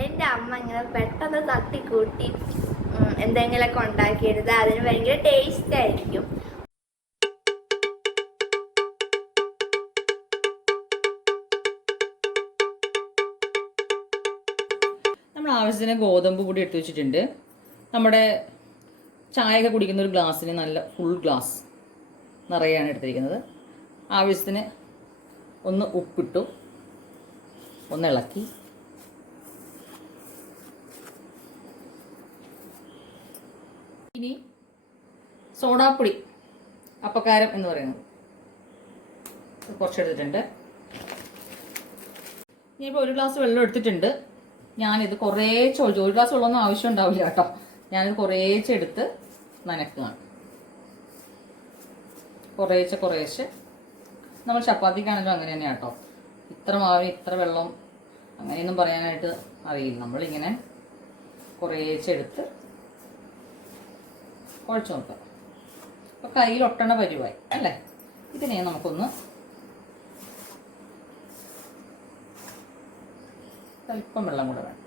എൻ്റെ അമ്മ ഇങ്ങനെ പെട്ടെന്ന് തട്ടിക്കൂട്ടി എന്തെങ്കിലുമൊക്കെ ഉണ്ടാക്കിയെടുത്താൽ അതിന് ഭയങ്കര ടേസ്റ്റ് ആയിരിക്കും. നമ്മൾ ആവശ്യത്തിന് ഗോതമ്പ് പൊടി എടുത്തു വെച്ചിട്ടുണ്ട്. നമ്മുടെ ചായയൊക്കെ കുടിക്കുന്ന ഒരു ഗ്ലാസ്സിന് നല്ല ഫുൾ ഗ്ലാസ് നിറയാണ് എടുത്തിരിക്കുന്നത്. ആവശ്യത്തിന് ഒന്ന് ഉപ്പിട്ടു, ഒന്ന് ഇളക്കി. ഇനി സോഡാപ്പൊടി, അപ്പക്കാരം എന്ന് പറയുന്നത് കുറച്ചെടുത്തിട്ടുണ്ട്. ഇനിയിപ്പോൾ ഒരു ഗ്ലാസ് വെള്ളം എടുത്തിട്ടുണ്ട്. ഞാനിത് കുറേശ്ശെ ഒഴിച്ചു. ഒരു ഗ്ലാസ് വെള്ളമൊന്നും ആവശ്യം ഉണ്ടാവില്ല കേട്ടോ. ഞാനിത് കുറേശ്ശെ എടുത്ത് നനക്കുകയാണ്. കുറേശ്ശെ നമ്മൾ ചപ്പാത്തിക്കാണെങ്കിലും അങ്ങനെ തന്നെയാണ് കേട്ടോ. ഇത്ര മാവിന് ഇത്ര വെള്ളം അങ്ങനെയൊന്നും പറയാനായിട്ട് അറിയില്ല. നമ്മളിങ്ങനെ കുറേശ്ശെ എടുത്ത് കുഴച്ച് നോക്കുക. അപ്പോൾ കയ്യിൽ ഒട്ടണ പരിവായി അല്ലേ. ഇതിനെ നമുക്കൊന്ന് അല്പം വെള്ളം കൂടെ വേണം.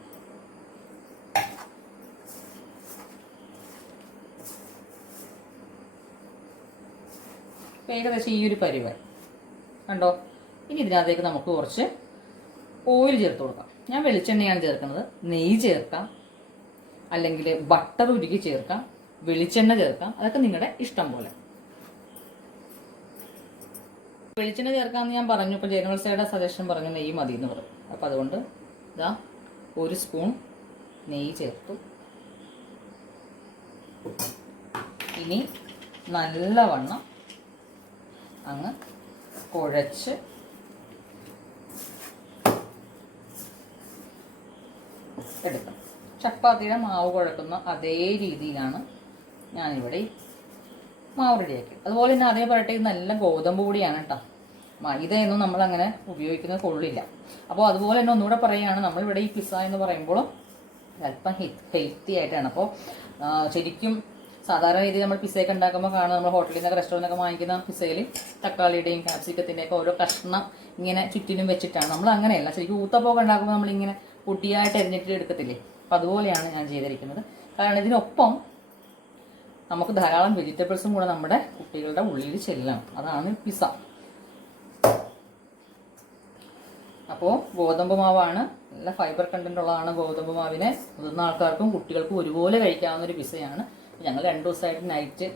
ഏകദേശം ഈ ഒരു പരിവായി കണ്ടോ. ഇനി ഇതിനകത്തേക്ക് നമുക്ക് കുറച്ച് ഓയിൽ ചേർത്ത് കൊടുക്കാം. ഞാൻ വെളിച്ചെണ്ണയാണ് ചേർക്കുന്നത്. നെയ്യ് ചേർക്കാം, അല്ലെങ്കിൽ ബട്ടർ ഉരുക്കി ചേർക്കാം, വെളിച്ചെണ്ണ ചേർക്കാം. അതൊക്കെ നിങ്ങളുടെ ഇഷ്ടം പോലെ. വെളിച്ചെണ്ണ ചേർക്കാമെന്ന് ഞാൻ പറഞ്ഞു. ഇപ്പോൾ ജേർണൽസയുടെ സജഷൻ പറഞ്ഞു നെയ്യ് മതി എന്ന് പറഞ്ഞു. അപ്പം അതുകൊണ്ട് ഇതാ ഒരു സ്പൂൺ നെയ്യ് ചേർത്തു. ഇനി നല്ലവണ്ണം അങ്ങ് കുഴച്ച് എടുക്കണം. ചപ്പാത്തിയുടെ മാവ് കുഴക്കുന്ന അതേ രീതിയിലാണ് ഞാനിവിടെ മാവ് റെഡിയാക്കി. അതുപോലെ തന്നെ അതേ പറയട്ടെ, ഇത് നല്ല ഗോതമ്പ് പൊടിയാണ് കേട്ടോ. മൈദയൊന്നും നമ്മളങ്ങനെ ഉപയോഗിക്കുന്നത് കൊള്ളില്ല. അപ്പോൾ അതുപോലെ തന്നെ ഒന്നുകൂടെ പറയുകയാണ്, നമ്മളിവിടെ ഈ പിസ്സ എന്ന് പറയുമ്പോൾ അല്പം ഹെൽത്തി ആയിട്ടാണ്. അപ്പോൾ ശരിക്കും സാധാരണ രീതിയിൽ നമ്മൾ പിസ്സയൊക്കെ ഉണ്ടാക്കുമ്പോൾ കാണുന്നത് നമ്മൾ ഹോട്ടലിൽ നിന്നൊക്കെ റെസ്റ്റോറൻറ്റൊക്കെ വാങ്ങിക്കുന്ന പിസ്സയിൽ തക്കാളിയുടെയും ക്യാപ്സിക്കത്തിൻ്റെയൊക്കെ ഓരോ കഷ്ണം ഇങ്ങനെ ചുറ്റിനും വെച്ചിട്ടാണ്. നമ്മൾ അങ്ങനെയല്ല, ശരിക്കും ഊത്തപ്പൊക്കെ ഉണ്ടാക്കുമ്പോൾ നമ്മളിങ്ങനെ പൊടിയായിട്ട് എരിഞ്ഞിട്ട് എടുക്കത്തില്ലേ. അപ്പം അതുപോലെയാണ് ഞാൻ ചെയ്തിരിക്കുന്നത്. കാരണം ഇതിനൊപ്പം നമുക്ക് ധാരാളം വെജിറ്റബിൾസും കൂടെ നമ്മുടെ കുട്ടികളുടെ ഉള്ളിൽ ചെല്ലണം. അതാണ് പിസ്സ. അപ്പോൾ ഗോതമ്പ് മാവാണ്, നല്ല ഫൈബർ കണ്ടന്റ് ഉള്ളതാണ് ഗോതമ്പ് മാവിനെ. മുതിർന്ന ആൾക്കാർക്കും കുട്ടികൾക്കും ഒരുപോലെ കഴിക്കാവുന്ന ഒരു പിസ്സയാണ്. ഞങ്ങൾ 2 ദിവസമായിട്ട് നൈറ്റ്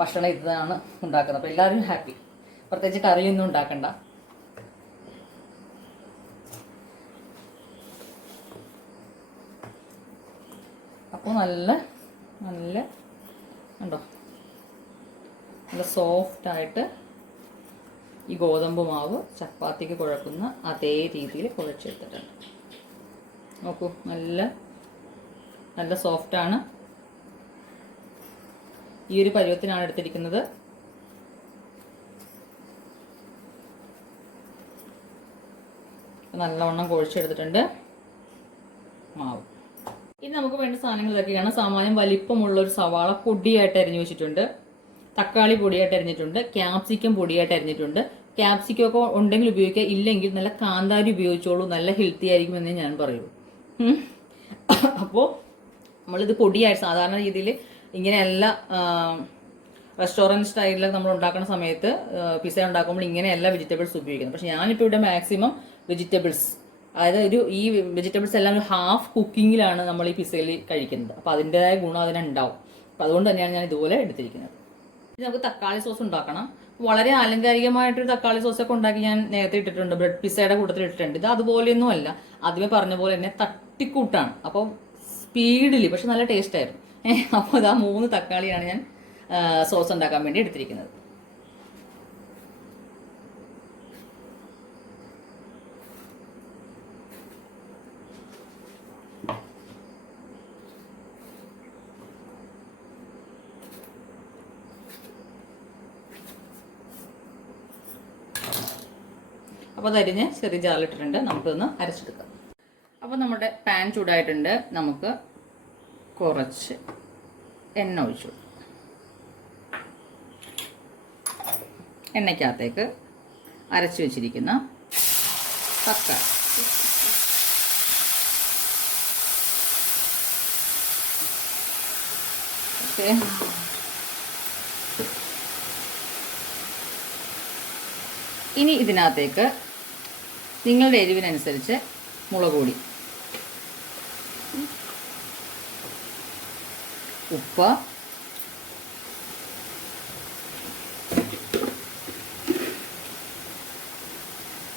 ഭക്ഷണം ഇതാണ് ഉണ്ടാക്കുന്നത്. അപ്പോൾ എല്ലാവരും ഹാപ്പി. പ്രത്യേകിച്ച് കറിയൊന്നും ഉണ്ടാക്കണ്ട. അപ്പോൾ നല്ല കണ്ടോ, നല്ല സോഫ്റ്റായിട്ട് ഈ ഗോതമ്പ് മാവ് ചപ്പാത്തിക്ക് കുഴക്കുന്ന അതേ രീതിയിൽ കുഴച്ചെടുത്തിട്ടുണ്ട്. നോക്കൂ, നല്ല സോഫ്റ്റാണ്. ഈ ഒരു പരുവത്തിനാണ് എടുത്തിരിക്കുന്നത്. നല്ലവണ്ണം കുഴച്ചെടുത്തിട്ടുണ്ട് മാവ്. ഇനി നമുക്ക് വേണ്ട സാധനങ്ങൾ ഇതൊക്കെയാണ്. സാമാന്യം വലിപ്പമുള്ള ഒരു സവാള പൊടിയായിട്ട് അരിഞ്ഞു വെച്ചിട്ടുണ്ട്. തക്കാളി പൊടിയായിട്ട് അരിഞ്ഞിട്ടുണ്ട്. ക്യാപ്സിക്കം പൊടിയായിട്ട് അരിഞ്ഞിട്ടുണ്ട്. ക്യാപ്സിക്കം ഒക്കെ ഉണ്ടെങ്കിൽ ഉപയോഗിക്കുക, ഇല്ലെങ്കിൽ നല്ല കാന്താരി ഉപയോഗിച്ചോളൂ. നല്ല ഹെൽത്തി ആയിരിക്കും എന്നേ ഞാൻ പറയൂ. അപ്പോൾ നമ്മളിത് പൊടിയായിട്ട് സാധാരണ രീതിയിൽ ഇങ്ങനെയല്ല റെസ്റ്റോറൻറ്റ് സ്റ്റൈലിലൊക്കെ നമ്മൾ ഉണ്ടാക്കുന്ന സമയത്ത് പിസ്സ ഉണ്ടാക്കുമ്പോൾ ഇങ്ങനെയല്ല വെജിറ്റബിൾസ് ഉപയോഗിക്കുന്നത്. പക്ഷെ ഞാനിപ്പോൾ ഇവിടെ മാക്സിമം വെജിറ്റബിൾസ്, അതായത് ഈ വെജിറ്റബിൾസ് എല്ലാം ഒരു ഹാഫ് കുക്കിങ്ങിലാണ് നമ്മൾ ഈ പിസ്സയിൽ കഴിക്കുന്നത്. അപ്പോൾ അതിൻ്റെതായ ഗുണം അതിനുണ്ടാവും. അപ്പോൾ അതുകൊണ്ട് തന്നെയാണ് ഞാൻ ഇതുപോലെ എടുത്തിരിക്കുന്നത്. ഇനി നമുക്ക് തക്കാളി സോസ് ഉണ്ടാക്കണം. വളരെ ആലങ്കാരികമായിട്ടൊരു തക്കാളി സോസൊക്കെ ഉണ്ടാക്കി ഞാൻ നേരത്തെ ഇട്ടിട്ടുണ്ട്, ബ്രെഡ് പിസ്സയുടെ കൂട്ടത്തിൽ ഇട്ടിട്ടുണ്ട്. ഇത് അതുപോലെയൊന്നും അല്ല, ആദ്യമേ പറഞ്ഞ പോലെ തന്നെ തട്ടിക്കൂട്ടാണ്. അപ്പോൾ സ്പീഡിൽ പക്ഷെ നല്ല ടേസ്റ്റ് ആയിരുന്നു. അപ്പോൾ ഇതാ 3 തക്കാളിയാണ് ഞാൻ സോസ് ഉണ്ടാക്കാൻ വേണ്ടി എടുത്തിരിക്കുന്നത്. അപ്പോൾ അതരിഞ്ഞ് ചെറിയ ജാറിലിട്ടിട്ടുണ്ട്. നമുക്കൊന്ന് അരച്ചെടുക്കാം. അപ്പോൾ നമ്മുടെ പാൻ ചൂടായിട്ടുണ്ട്. നമുക്ക് കുറച്ച് എണ്ണ ഒഴിച്ചു. എണ്ണയ്ക്കകത്തേക്ക് അരച്ചു വെച്ചിരിക്കുന്ന തക്കാളി ഓക്കെ. ഇനി ഇതിനകത്തേക്ക് നിങ്ങളുടെ എരിവിനനുസരിച്ച് മുളക് പൊടി, ഉപ്പ്,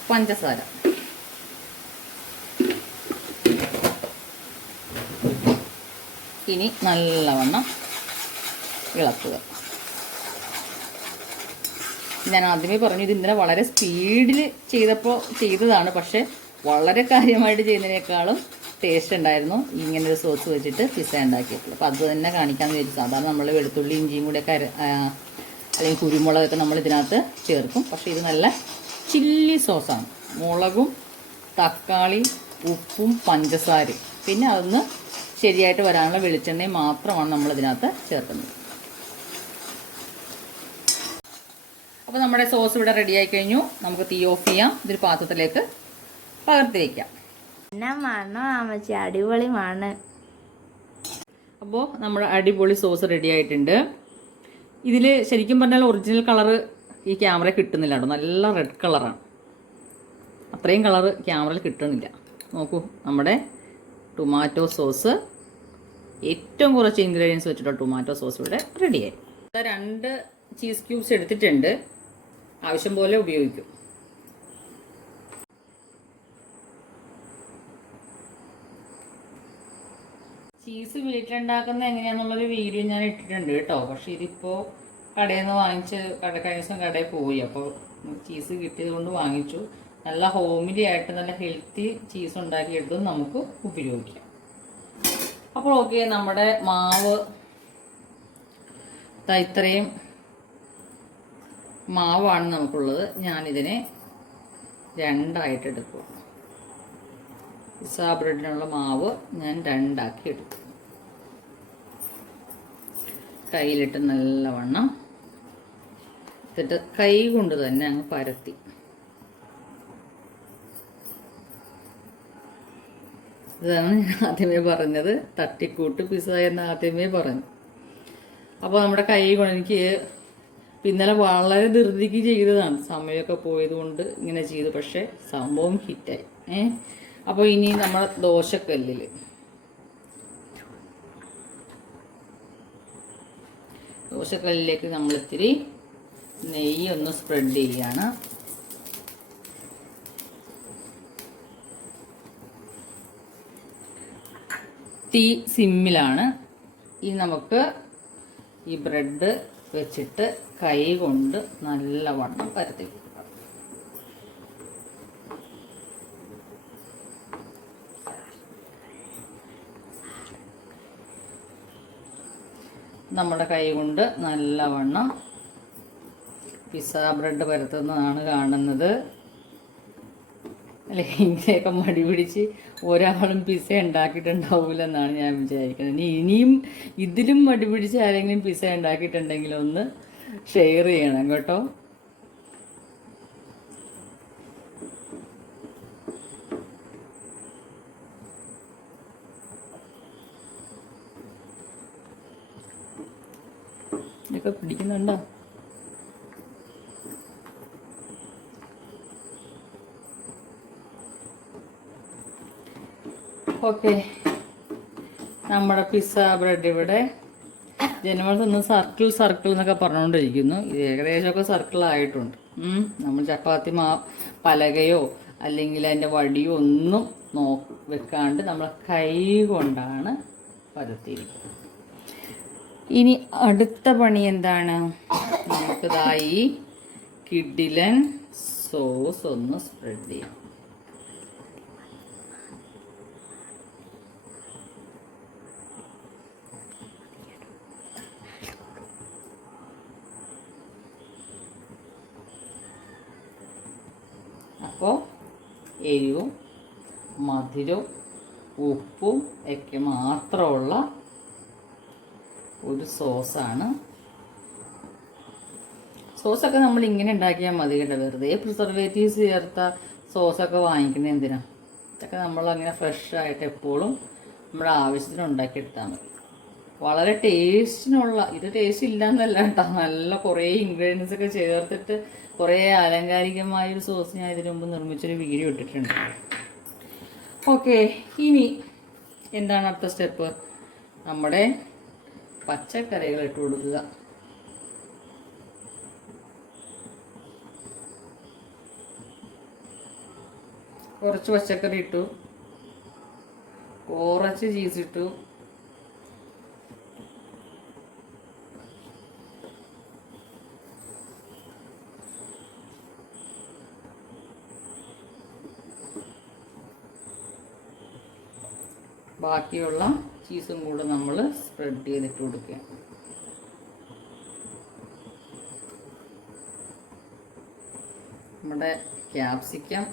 പഞ്ചസാര, ഇനി നല്ലവണ്ണം ഇളക്കുക. ഞാൻ ആദ്യമേ പറഞ്ഞു ഇത് ഇന്നലെ വളരെ സ്പീഡിൽ ചെയ്തതാണ്, പക്ഷെ വളരെ കാര്യമായിട്ട് ചെയ്യുന്നതിനേക്കാളും ടേസ്റ്റ് ഉണ്ടായിരുന്നു ഇങ്ങനൊരു സോസ് വെച്ചിട്ട് പിസ്സ ഉണ്ടാക്കിയപ്പോൾ. അപ്പോൾ അത് തന്നെ കാണിക്കാമെന്ന് വിചാരിച്ചു. സാധാരണ നമ്മൾ വെളുത്തുള്ളി ഇഞ്ചിയും കൂടെയൊക്കെ അല്ലെങ്കിൽ കുരുമുളകൊക്കെ നമ്മൾ ഇതിനകത്ത് ചേർക്കും. പക്ഷേ ഇത് നല്ല ചില്ലി സോസാണ്. മുളകും തക്കാളി ഉപ്പും പഞ്ചസാരയും പിന്നെ അതൊന്ന് ശരിയായിട്ട് വരാനുള്ള വെളിച്ചെണ്ണയും മാത്രമാണ് നമ്മൾ ഇതിനകത്ത് ചേർക്കുന്നത്. അപ്പോൾ നമ്മുടെ സോസ് ഇവിടെ റെഡി ആയി കഴിഞ്ഞു. നമുക്ക് തീ ഓഫ് ചെയ്യാം. ഇതൊരു പാത്രത്തിലേക്ക് പകർത്തി വയ്ക്കാം. എന്നാ മണോ അമ്മച്ചി, അടിപൊളി മണം. അപ്പോൾ നമ്മുടെ അടിപൊളി സോസ് റെഡി ആയിട്ടുണ്ട്. ഇതിൽ ശരിക്കും പറഞ്ഞാൽ ഒറിജിനൽ കളറ് ഈ ക്യാമറ കിട്ടുന്നില്ല കേട്ടോ. നല്ല റെഡ് കളറാണ്. അത്രയും കളറ് ക്യാമറയിൽ കിട്ടുന്നില്ല. നോക്കൂ, നമ്മുടെ ടൊമാറ്റോ സോസ്, ഏറ്റവും കുറച്ച് ഇൻഗ്രീഡിയൻസ് വെച്ചിട്ടുള്ള ടൊമാറ്റോ സോസ് ഇവിടെ റെഡിയായി. 2 ചീസ് ക്യൂബ്സ് എടുത്തിട്ടുണ്ട്. ആവശ്യം പോലെ ഉപയോഗിക്കും. ചീസ് വീട്ടിലുണ്ടാക്കുന്ന എങ്ങനെയാണെന്നുള്ളൊരു വീഡിയോ ഞാൻ ഇട്ടിട്ടുണ്ട് കേട്ടോ. പക്ഷെ ഇതിപ്പോൾ കടയിൽ നിന്ന് വാങ്ങിച്ച് കഴിഞ്ഞ ദിവസം കടയിൽ പോയി. അപ്പോൾ ചീസ് കിട്ടിയത് കൊണ്ട് വാങ്ങിച്ചു. നല്ല ഹോംലി ആയിട്ട് നല്ല ഹെൽത്തി ചീസ് ഉണ്ടാക്കിയെടുത്ത് നമുക്ക് ഉപയോഗിക്കാം. അപ്പോൾ ഓക്കെ, നമ്മുടെ മാവ് ഇത്രയും മാവാണ് നമുക്കുള്ളത്. ഞാനിതിനെ 2ആയിട്ട് എടുക്കും. പിസ്സ ബ്രെഡിനുള്ള മാവ് ഞാൻ 2ആക്കി എടുക്കും. കയ്യിലിട്ട് നല്ലവണ്ണം എന്നിട്ട് കൈ കൊണ്ട് തന്നെ അങ്ങ് പരത്തി ഇതാണ് ഞാൻ ആദ്യമേ പറഞ്ഞത്. തട്ടിക്കൂട്ട് പിസ്സ എന്ന് ആദ്യമേ പറഞ്ഞു. അപ്പോൾ നമ്മുടെ കൈ കൊണ്ട് എനിക്ക് ഇന്നലെ വളരെ ധൃതിക്ക് ചെയ്തതാണ്. സമയമൊക്കെ പോയതുകൊണ്ട് ഇങ്ങനെ ചെയ്തു. പക്ഷേ സംഭവം ഹിറ്റായി. അപ്പോൾ ഇനി നമ്മുടെ ദോശക്കല്ലിലേക്ക് നമ്മളിത്തിരി നെയ്യ് ഒന്ന് സ്പ്രെഡ് ചെയ്യുകയാണ്. തീ സിമ്മിലാണ്. ഇനി നമുക്ക് ഈ ബ്രെഡ് വെച്ചിട്ട് കൈ കൊണ്ട് നല്ലവണ്ണം പരത്തി കൊടുക്കാം. നമ്മുടെ കൈ കൊണ്ട് നല്ലവണ്ണം പിസ്സ ബ്രെഡ് പരത്തുന്നതാണ് കാണുന്നത്. അല്ലെ, ഇങ്ങനെയൊക്കെ മടി പിടിച്ച് ഒരാളും പിസ്സ ഉണ്ടാക്കിയിട്ടുണ്ടാവില്ലെന്നാണ് ഞാൻ വിചാരിക്കുന്നത്. ഇനിയും ഇതിലും മടി പിടിച്ച് ആരെങ്കിലും പിസ്സ ഉണ്ടാക്കിയിട്ടുണ്ടെങ്കിൽ ഒന്ന് ഷെയർ ചെയ്യണം കേട്ടോ. ഇതൊക്കെ പിടിക്കുന്നുണ്ടോ? ഓക്കെ, നമ്മുടെ പിസ്സ ബ്രെഡ് ഇവിടെ ജനങ്ങൾ തിന്ന് സർക്കിൾ എന്നൊക്കെ പറഞ്ഞുകൊണ്ടിരിക്കുന്നു. ഇത് ഏകദേശമൊക്കെ സർക്കിളായിട്ടുണ്ട്. നമ്മൾ ചപ്പാത്തി പലകയോ അല്ലെങ്കിൽ അതിൻ്റെ വടിയോ ഒന്നും വെക്കാണ്ട് നമ്മൾ കൈ കൊണ്ടാണ് പരത്തിയിരിക്കുന്നത്. ഇനി അടുത്ത പണി എന്താണ്? നമുക്കിതായി കിഡിലൻ സോസ് ഒന്ന് സ്പ്രെഡ് ചെയ്യാം. അപ്പോൾ എരിവും മധുരവും ഉപ്പും ഒക്കെ മാത്രമുള്ള ഒരു സോസാണ്. സോസൊക്കെ നമ്മൾ ഇങ്ങനെ ഉണ്ടാക്കിയാൽ മതി കേട്ടോ. വെറുതെ പ്രിസർവേറ്റീവ്സ് ചേർത്ത സോസൊക്കെ വാങ്ങിക്കുന്നത് എന്തിനാ? ഇതൊക്കെ നമ്മൾ അങ്ങനെ ഫ്രഷ് ആയിട്ട് എപ്പോഴും നമ്മുടെ ആവശ്യത്തിന് ഉണ്ടാക്കിയെടുത്താൽ മതി. വളരെ ടേസ്റ്റിനുള്ള, ഇത് ടേസ്റ്റ് ഇല്ലാന്നല്ല കേട്ടോ, നല്ല കുറേ ഇൻഗ്രീഡിയൻസ് ഒക്കെ ചേർത്തിട്ട് കുറേ ആലങ്കാരികമായൊരു സോസ് ഞാൻ ഇതിനു മുമ്പ് നിർമ്മിച്ചൊരു വീഡിയോ ഇട്ടിട്ടുണ്ട്. ഓക്കെ, ഇനി എന്താണ് അടുത്ത സ്റ്റെപ്പ്? നമ്മുടെ പച്ചക്കറികൾ ഇട്ട് കൊടുക്കുക. കുറച്ച് പച്ചക്കറി ഇട്ടു, കുറച്ച് ചീസ് ഇട്ടു, ബാക്കിയുള്ള ചീസും കൂടെ നമ്മൾ സ്പ്രെഡ് ചെയ്തിട്ട് കൊടുക്കുക. നമ്മുടെ ക്യാപ്സിക്കം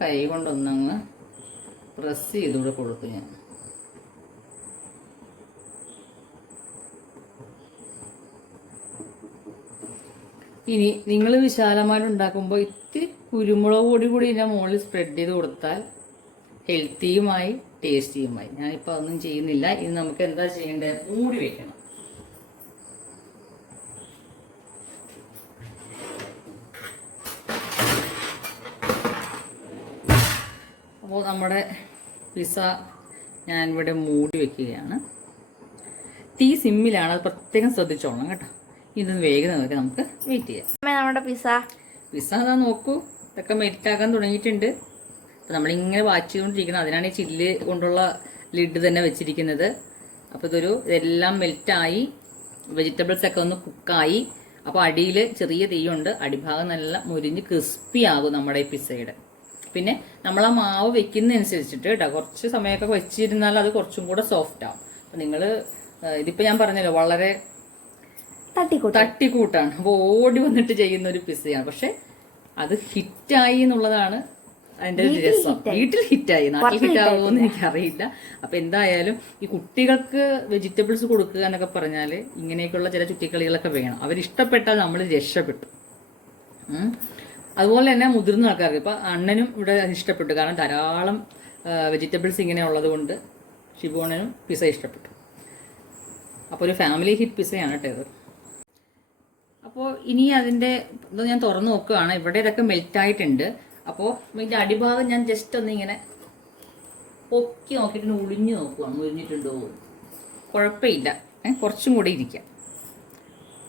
കൈ കൊണ്ടൊന്നങ്ങ് പ്രസ് ചെയ്തുകൂടെ കൊടുത്തു ഞാൻ. ഇനി നിങ്ങൾ വിശാലമായിട്ട് ഉണ്ടാക്കുമ്പോൾ ഇത്തിരി കുരുമുളക് പൊടി കൂടി ഇതിൻ്റെ മുകളിൽ സ്പ്രെഡ് ചെയ്ത് കൊടുത്താൽ ഹെൽത്തിയുമായി ടേസ്റ്റിയുമായി. ഞാനിപ്പോൾ അതൊന്നും ചെയ്യുന്നില്ല. ഇനി നമുക്ക് എന്താ ചെയ്യേണ്ടത്? മൂടി വെക്കണം. അപ്പോൾ നമ്മുടെ പിസ്സ ഞാനിവിടെ മൂടി വെക്കുകയാണ്. തീ സിമ്മിലാണ്, അത് പ്രത്യേകം ശ്രദ്ധിച്ചോളണം കേട്ടോ. ഇതൊന്ന് വേഗം നമുക്ക് വെയിറ്റ് ചെയ്യാം. നമ്മുടെ പിസ്സ അതാ നോക്കൂ, ഇതൊക്കെ മെൽറ്റാക്കാൻ തുടങ്ങിയിട്ടുണ്ട്. അപ്പം നമ്മളിങ്ങനെ വാച്ച് ചെയ്തുകൊണ്ടിരിക്കണം. അതിനാണ് ഈ ചില്ല് കൊണ്ടുള്ള ലിഡ് തന്നെ വെച്ചിരിക്കുന്നത്. അപ്പോൾ ഇതെല്ലാം മെൽറ്റായി, വെജിറ്റബിൾസ് ഒക്കെ ഒന്ന് കുക്കായി. അപ്പോൾ അടിയിൽ ചെറിയ തീയുണ്ട്, അടിഭാഗം നല്ല മുരിഞ്ഞ് ക്രിസ്പി ആകും നമ്മുടെ ഈ പിസ്സയുടെ. പിന്നെ നമ്മൾ ആ മാവ് വെക്കുന്നതനുസരിച്ചിട്ട് കേട്ടോ, കുറച്ച് സമയമൊക്കെ വെച്ചിരുന്നാൽ അത് കുറച്ചും കൂടെ സോഫ്റ്റ് ആവും. അപ്പം നിങ്ങൾ ഇതിപ്പോൾ ഞാൻ പറഞ്ഞല്ലോ വളരെ തട്ടിക്കൂട്ടാണ്, അപ്പോൾ ഓടി വന്നിട്ട് ചെയ്യുന്ന ഒരു പിസ്സയാണ്. പക്ഷെ അത് ഹിറ്റായി എന്നുള്ളതാണ് അതിന്റെ ഒരു രസം. വീട്ടിൽ ഹിറ്റായി, നാട്ടിൽ ഹിറ്റാവുമെന്ന് എനിക്കറിയില്ല. അപ്പൊ എന്തായാലും ഈ കുട്ടികൾക്ക് വെജിറ്റബിൾസ് കൊടുക്കുക എന്നൊക്കെ പറഞ്ഞാൽ ഇങ്ങനെയൊക്കെയുള്ള ചില ചുറ്റിക്കളികളൊക്കെ വേണം. അവരിഷ്ടപ്പെട്ടാൽ നമ്മൾ രക്ഷപ്പെട്ടു. അതുപോലെ തന്നെ മുതിർന്ന ആൾക്കാർക്ക്, ഇപ്പൊ അണ്ണനും ഇവിടെ ഇഷ്ടപ്പെട്ടു, കാരണം ധാരാളം വെജിറ്റബിൾസ് ഇങ്ങനെ ഉള്ളത് കൊണ്ട് ഷിബോണനും പിസ്സ ഇഷ്ടപ്പെട്ടു. അപ്പോൾ ഒരു ഫാമിലി ഹിറ്റ് പിസ്സയാണ് കേട്ടോ ഇത്. അപ്പോൾ ഇനി അതിൻ്റെ ഇത് ഞാൻ തുറന്നു നോക്കുകയാണ്. ഇവിടെ ഇതൊക്കെ മെൽറ്റായിട്ടുണ്ട്. അപ്പോൾ ഇതിൻ്റെ അടിഭാഗം ഞാൻ ജസ്റ്റ് ഒന്ന് ഇങ്ങനെ പൊക്കി നോക്കിയിട്ട് ഉളിഞ്ഞു നോക്കുകയാണ്, മുരിഞ്ഞിട്ടുണ്ടോ. കുഴപ്പമില്ല, കുറച്ചും കൂടെ ഇരിക്കാം.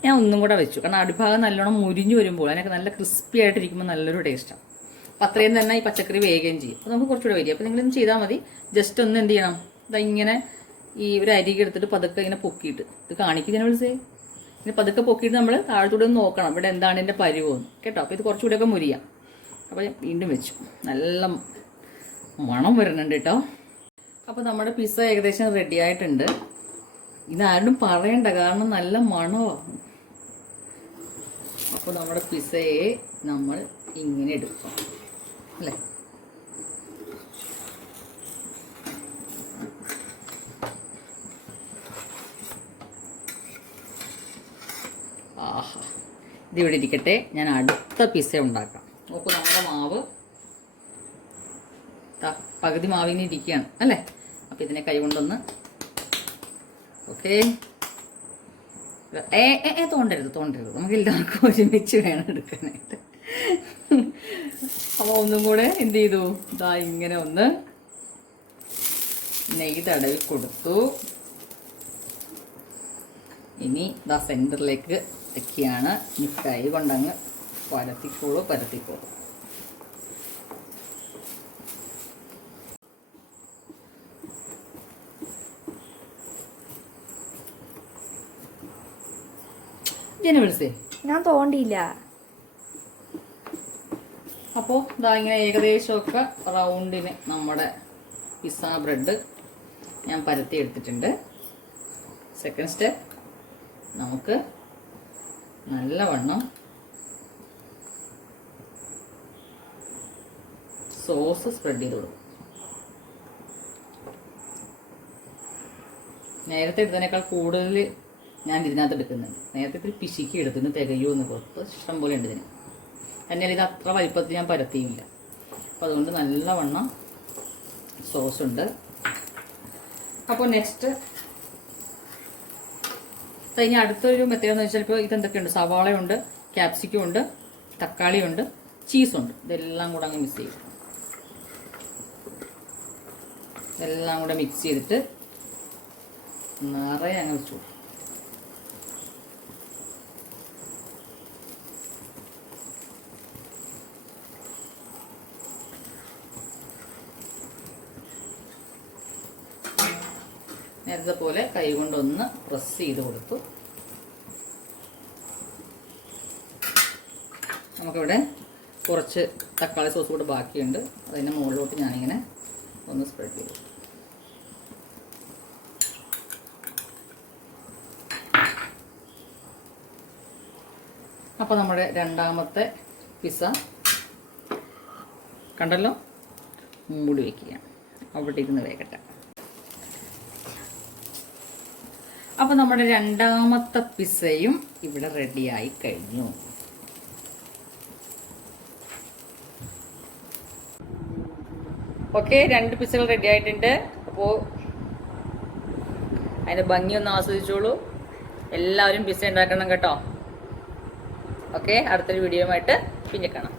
ഞാൻ ഒന്നും കൂടെ വെച്ചു, കാരണം അടിഭാഗം നല്ലോണം മുരിഞ്ഞു വരുമ്പോൾ അതിനൊക്കെ നല്ല ക്രിസ്പി ആയിട്ടിരിക്കുമ്പോൾ നല്ലൊരു ടേസ്റ്റാണ്. അപ്പം അത്രയും തന്നെ ഈ പച്ചക്കറി വേഗം ചെയ്യും. അപ്പോൾ നമുക്ക് കുറച്ചുകൂടെ വരിക. അപ്പോൾ നിങ്ങളിന്ന് ചെയ്താൽ മതി. ജസ്റ്റ് ഒന്ന് എന്ത് ചെയ്യണം, ഇങ്ങനെ ഈ ഒരു അരികെ എടുത്തിട്ട് പതുക്കെ ഇങ്ങനെ പൊക്കിയിട്ട്, ഇത് കാണിക്കുന്നതിനെ വിളിച്ചേ, ഇനി പതുക്കെ പൊക്കിയിട്ട് നമ്മൾ താഴത്തൂടെ ഒന്ന് നോക്കണം ഇവിടെ എന്താണ് എൻ്റെ പരിവമെന്ന് കേട്ടോ. അപ്പോൾ ഇത് കുറച്ചുകൂടെയൊക്കെ മുരിയാം. അപ്പോൾ വീണ്ടും വെച്ചു, നല്ല മണം വരുന്നുണ്ട് കേട്ടോ. അപ്പോൾ നമ്മുടെ പിസ്സ ഏകദേശം റെഡി ആയിട്ടുണ്ട്. ഇതാരും പറയണ്ട, കാരണം നല്ല മണമാണ്. അപ്പോൾ നമ്മുടെ പിസ്സയെ നമ്മൾ ഇങ്ങനെ എടുക്കും അല്ലേ. ആഹാ, ഇതിവിടെ ഇരിക്കട്ടെ, ഞാൻ അടുത്ത പിസ്സ ഉണ്ടാക്കാം. നോക്കൂ, നമ്മുടെ മാവ് പകുതി മാവിന് ഇരിക്കുകയാണ് അല്ലേ. അപ്പം ഇതിനെ കൈ കൊണ്ടൊന്ന് ഓക്കെ. തോണ്ടരുത്, നമുക്ക് എല്ലാവർക്കും ഒരുമിച്ച് വേണം എടുക്കാനായിട്ട്. അപ്പോൾ ഒന്നും കൂടെ എന്ത് ചെയ്തു, ഇതാ ഇങ്ങനെ ഒന്ന് നെയ്യ് തടവി കൊടുത്തു. ഇനി ഇതാ സെൻറ്ററിലേക്ക് വെക്കുകയാണ്. ഇനി കൈ കൊണ്ടങ്ങ് പരത്തിക്കോളൂ. വിളിച്ചേ, ഞാൻ തോണ്ടിയില്ല. അപ്പോൾ ഇതാ ഇങ്ങനെ ഏകദേശമൊക്കെ റൗണ്ടിന് നമ്മുടെ പിസ്സ ബ്രെഡ് ഞാൻ പരത്തി എടുത്തിട്ടുണ്ട്. സെക്കൻഡ് സ്റ്റെപ്പ്, നമുക്ക് നല്ലവണ്ണം സോസ് സ്പ്രെഡ് ചെയ്ത് കൊടുക്കും. നേരത്തെ എടുത്തതിനേക്കാൾ കൂടുതൽ ഞാൻ ഇതിനകത്ത് എടുക്കുന്നുണ്ട്. നേരത്തെ ഇത്തിരി പിശുക്കി എടുത്തിന് തികയുമെന്ന് പുറത്ത് ഇഷ്ടം പോലെ ഉണ്ട് ഇതിന്. എന്നാൽ ഇത് അത്ര വലിപ്പത്തിൽ ഞാൻ പരത്തിയില്ല. അപ്പോൾ അതുകൊണ്ട് നല്ലവണ്ണം സോസ് ഉണ്ട്. അപ്പോൾ നെക്സ്റ്റ് ഇനി അടുത്തൊരു മെത്തേഡ് എന്ന് വെച്ചാൽ ഇപ്പോൾ ഇതെന്തൊക്കെയുണ്ട്, സവാളയുണ്ട്, ക്യാപ്സിക്കം ഉണ്ട്, തക്കാളിയുണ്ട്, ചീസുണ്ട്. ഇതെല്ലാം കൂടെ അങ്ങ് മിക്സ് ചെയ്യും. എല്ലാം കൂടെ മിക്സ് ചെയ്തിട്ട് നിറയെ അങ്ങ് വെച്ചു. നേരത്തെ പോലെ കൈ കൊണ്ടൊന്ന് പ്രസ് ചെയ്ത് കൊടുത്തു. നമുക്കിവിടെ കുറച്ച് തക്കാളി സോസ് കൂടെ ബാക്കിയുണ്ട്. അതിൻ്റെ മുകളിലോട്ട് ഞാനിങ്ങനെ ഒന്ന് സ്പ്രെഡ് ചെയ്തു. അപ്പോൾ നമ്മുടെ രണ്ടാമത്തെ പിസ്സ കണ്ടല്ലോ, മൂടി വയ്ക്കുക, അവിടെ ഇരുന്ന് വേകട്ടെ. അപ്പോൾ നമ്മുടെ രണ്ടാമത്തെ പിസ്സയും ഇവിടെ റെഡിയായി കഴിഞ്ഞു. ഓക്കെ, 2 പിസ്സകൾ റെഡി ആയിട്ടുണ്ട്. അപ്പോൾ അതിൻ്റെ ഭംഗിയൊന്ന് ആസ്വദിച്ചോളൂ. എല്ലാവരും പിസ്സ ഉണ്ടാക്കണം കേട്ടോ. ഓക്കെ, അടുത്തൊരു വീഡിയോയുമായിട്ട് പിന്നെ കാണാം.